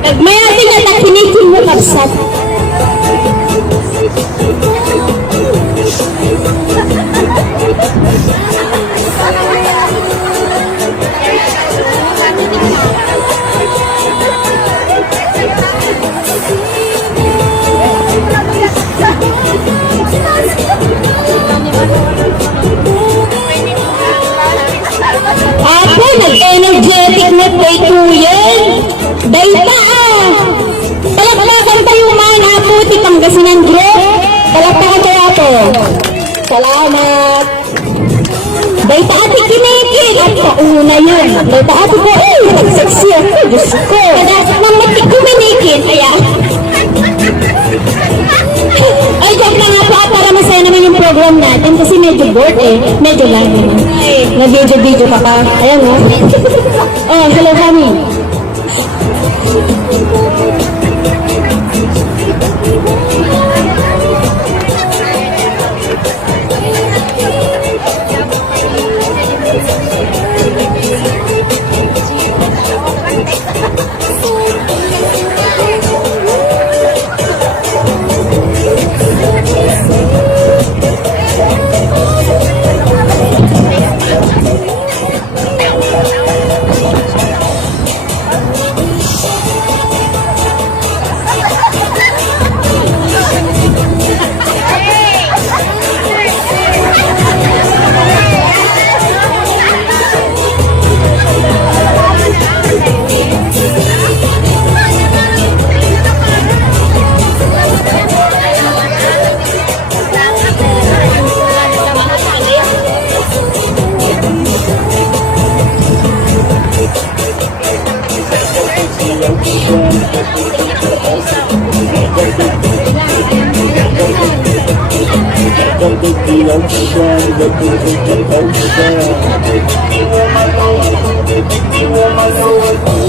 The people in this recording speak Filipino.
Nagmayati nga na kinikin mo kapsat. Ako, nag-energetic na play to yan. Dayta palakpakan tayo man, ako, ti Pangasinan group. Palakpakan tayo ako. Salamat. Dayta ati kinikin. At pauna yun. Dayta ati ko, nagseksi ako. Diyos ko. Kadasok nang magkikinikin. Kaya. Ay, joke lang nga po, para masaya naman yung program natin kasi medyo bored medyo lang naman. Nag-video ka pa. Ayan o. Oh, hello kami. The ocean.